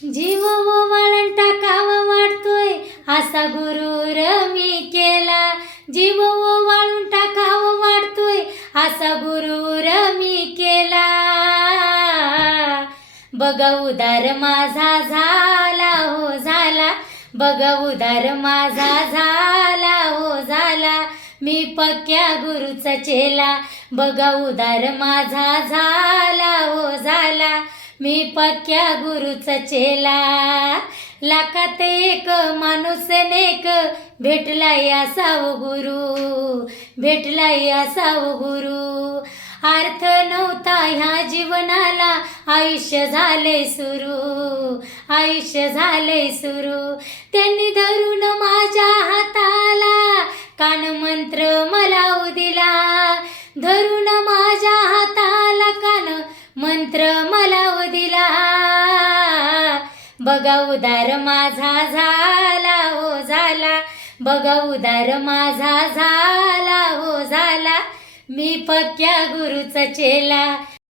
जीव वाळण टाकावा वाटतोय असा गुरूर मी केला. जीव वाळून टाकावा वाटतोय असा गुरूर मी केला. बघा उदार माझा झाला हो झाला. बघा उदार माझा झाला हो झाला. मी पक्क्या गुरुचा चेला. बघा उदार माझा झाला हो झाला. मी पक्क्या गुरुचा चेला. लाखात एक माणूस नेक भेटलाय असाव गुरु. भेटलाय असाव गुरु. अर्थ नव्हता ह्या जीवनाला आयुष्य झाले सुरू. आयुष्य झाले सुरू. त्यांनी धरून माझ्या हाताला कान मंत्र मला दिला. धरून माझ्या हाताला कान मंत्र मला दिला. बघा उदार माझा झाला हो झाला. बघा उदार माझा झाला हो झाला. मी पक्क्या गुरुचा चेला.